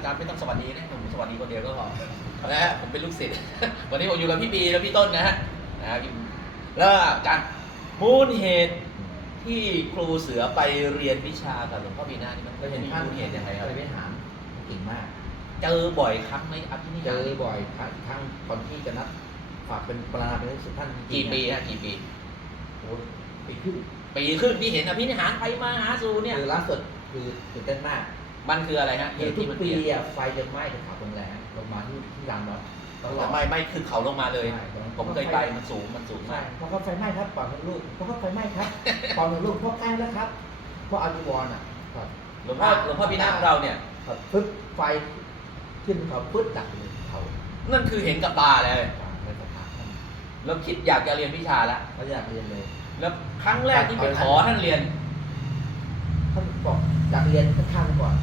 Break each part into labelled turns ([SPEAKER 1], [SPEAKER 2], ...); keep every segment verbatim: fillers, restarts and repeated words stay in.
[SPEAKER 1] จารย์ไม่ต้องสวัสดีนะผมสวัสดีคนเดียวก็พอนะฮะผมเป็นลูกศิษย์ วันนี้ผมอยู่กับพี่ปีและพี่ต้นนะฮะนะพี่แล้วอาจารย์มูลเหตุที่ครูเสือไปเรียนวิชากับหลวงพ่อปีหน้านี่มันก็
[SPEAKER 2] เห็
[SPEAKER 1] เห็
[SPEAKER 2] น
[SPEAKER 1] น
[SPEAKER 2] ท่าน
[SPEAKER 1] มูลเหตุยังไงครับ
[SPEAKER 2] เลยไม่ถามเก่งมาก
[SPEAKER 1] เจอบ่อยครั้งไหมอภินิ
[SPEAKER 2] เจ
[SPEAKER 1] หาร
[SPEAKER 2] อบ่อยครั้งครั้งก่อนที่จะนัดฝากเป็นประธานเป็นลูกศิษย์ท่านจริงๆ
[SPEAKER 1] กี่ปีฮะกี่ปี
[SPEAKER 2] โอ้ปีครึ่ง
[SPEAKER 1] ปีขึ้นที่เห็นอภินิหารไปมาหาสู่เนี่ย
[SPEAKER 2] คือล่าสุดคือตื่นเต้นมาก
[SPEAKER 1] มันคืออะไรฮะเห
[SPEAKER 2] คือ
[SPEAKER 1] ตุ
[SPEAKER 2] ทุ
[SPEAKER 1] ที่
[SPEAKER 2] ก
[SPEAKER 1] มัน
[SPEAKER 2] ปี
[SPEAKER 1] เปลี่ยน
[SPEAKER 2] อ่ะไฟจะไหม้จากเขาตรงแหลมลงมาที่ที่ลานวัดตลอด
[SPEAKER 1] ไม่ไม่ขึ้นเขาลงมาเลย
[SPEAKER 2] ใช่
[SPEAKER 1] ผมเคยไปมันสูงมันสูง
[SPEAKER 2] ใช่
[SPEAKER 1] มาก
[SPEAKER 2] เพราะเขาไฟไหม้ครับปอดทะลุเพราะเขาไฟไหม้ครับปอดทะลุเพราะใกล้แล้วครับเพราะอายุวรอ่ะครับ
[SPEAKER 1] หลวงพ่อหลวงพ่อปีหน้าของเราเนี่ย
[SPEAKER 2] ครับฟึบไฟขึ้นเขาฟึบดับเลยเขา
[SPEAKER 1] นั่นคือเห็นกับตาเลย
[SPEAKER 2] ในสถานท่าน
[SPEAKER 1] แล้วคิดอยากจะเรียนวิชาแล้ว
[SPEAKER 2] เขาอยากเรียนเลย
[SPEAKER 1] แล้วครั้งแรกที่ไปขอท่านเรียน
[SPEAKER 2] ท่านบอกอยากเรียนก็ข้ามไปก่อน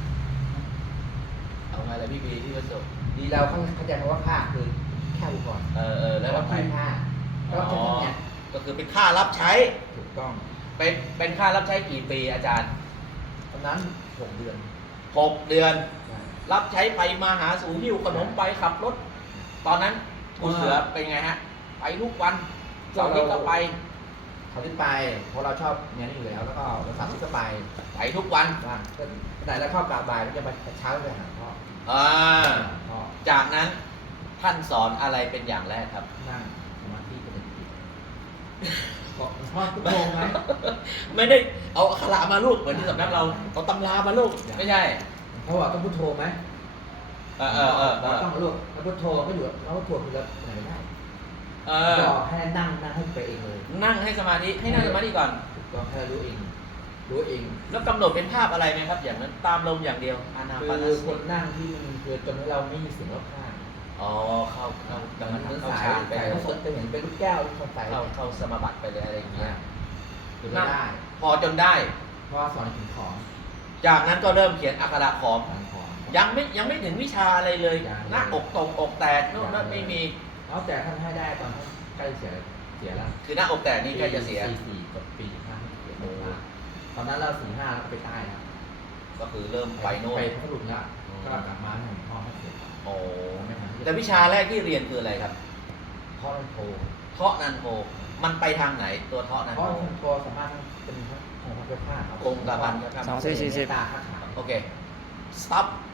[SPEAKER 1] เอาไงล่ะพี่บีพี่ประสบ
[SPEAKER 2] ดีเราเข้าใจคำว่าค่าคือแค่ไปก่อน
[SPEAKER 1] เออเออแล้ว
[SPEAKER 2] ก็
[SPEAKER 1] ทำไม
[SPEAKER 2] ที่ค่าก็ใช้ทั้งเนี้ย
[SPEAKER 1] ก็คือเป็นค่ารับใช้
[SPEAKER 2] ถูกต้อง
[SPEAKER 1] เป็นเป็นค่ารับใช้กี่ปีอาจารย์
[SPEAKER 2] ตอนนั้นหกเดือน
[SPEAKER 1] หกเดือน
[SPEAKER 2] ใช่
[SPEAKER 1] รับใช้ไปมาหาสู่หิ้วขนมไปขับรถ ตอนนั้นครูเสือเป็นไงฮะ ไปทุกวันเสาร์อาทิตย์ก็ไป
[SPEAKER 2] เขาที่ไปเพราะเราชอบงานนี้อยู่แล้วแล้วก็เราสามที่ก็ไป
[SPEAKER 1] ไปทุกวัน
[SPEAKER 2] ว่างก็ไหนแล้วเข้ากราบบ่ายแล้วจะไปเช้าไปหาพ่อ
[SPEAKER 1] อ่า
[SPEAKER 2] พ่อ
[SPEAKER 1] จากนั้นท่านสอนอะไรเป็นอย่างแรกครับ
[SPEAKER 2] นั่งสมาธิเป็นจิตบอกพ่อทุกโมงไหม
[SPEAKER 1] ไม่ได้เอาอักขระมาลูกเหมือนที่สำนักเราเอาตำรามาลูกไม่ใช่
[SPEAKER 2] เขาบอกต้องพุทโธไหม
[SPEAKER 1] เออเออเออเออ
[SPEAKER 2] ต้องลูกแล้วพุทโธก็อยู่แล้วพุทโธคือแล้วไหนไม่ได้
[SPEAKER 1] เออ
[SPEAKER 2] ก็ให้นั่งนั่งให้ไปเองเลย
[SPEAKER 1] นั่งให้สมาธิให้นั่งสมาธิก่อน
[SPEAKER 2] ถูกต้องให้รู้เองรู้เอง
[SPEAKER 1] แล้วกำหนดเป็นภาพอะไรไหมครับ อย่างนั้นตามลมอย่างเดียวอานา
[SPEAKER 2] คื
[SPEAKER 1] ปาน
[SPEAKER 2] อ
[SPEAKER 1] ส
[SPEAKER 2] ค
[SPEAKER 1] ติ
[SPEAKER 2] นนั่งที่มันคือจนให้เราไม่มีเสียงรอบข้าง
[SPEAKER 1] อ๋อเข้าเข้า
[SPEAKER 2] แต่
[SPEAKER 1] กำ
[SPEAKER 2] มั
[SPEAKER 1] ลั
[SPEAKER 2] น
[SPEAKER 1] ง
[SPEAKER 2] เหมือน
[SPEAKER 1] เข้า
[SPEAKER 2] สาย
[SPEAKER 1] ฌานไป
[SPEAKER 2] สาย
[SPEAKER 1] เลย
[SPEAKER 2] เขาสดจะเห็นเป็นลูกแก้วลูกไฟ
[SPEAKER 1] เข้าเข้าสมาบัติไปเลยอะไรอย่างเงี้ย
[SPEAKER 2] คือไม่ได้
[SPEAKER 1] พอจนได้
[SPEAKER 2] เพราะว่าสอนถึงของ
[SPEAKER 1] จากนั้นก็เริ่มเขียนอักขระขอม
[SPEAKER 2] สอนของ
[SPEAKER 1] ยังไม่ยังไม่ถึงวิชาอะไรเลย
[SPEAKER 2] ยัง
[SPEAKER 1] หน้าอกตรงอกแตกโน่นนั่นไม่มี
[SPEAKER 2] นอกจากท่านให้ได้ตอนท่านใกล้เสียเสียแล้ว
[SPEAKER 1] คือหน้าอกแตกนี่ใกล้จะเสีย
[SPEAKER 2] สี่สี่กับปีห้าเสียมาตอนนั้นเราสี่ห้าแล้วก็ไปใต้แล้ว
[SPEAKER 1] ก็คือเริ่มไปโน่น
[SPEAKER 2] ไปพัทลุงแล้วก็กลับมาให้พ่อให้เสีย
[SPEAKER 1] โอ้
[SPEAKER 2] ไม่ทัน
[SPEAKER 1] แต่วิชาแรกที่เรียนคืออะไรครับ
[SPEAKER 2] พ่อเป็นโท
[SPEAKER 1] เทาะนันโทมันไปทางไหนตัวเทาะนัน
[SPEAKER 2] พ่อ
[SPEAKER 1] โท
[SPEAKER 2] เป็นโทสามารถเป็นทั้งของพระเจ้าข้าครับ
[SPEAKER 1] องค์กรพันธ์ครับ
[SPEAKER 2] สองสี่สี่สิบตาข้าขาว
[SPEAKER 1] โอเค stop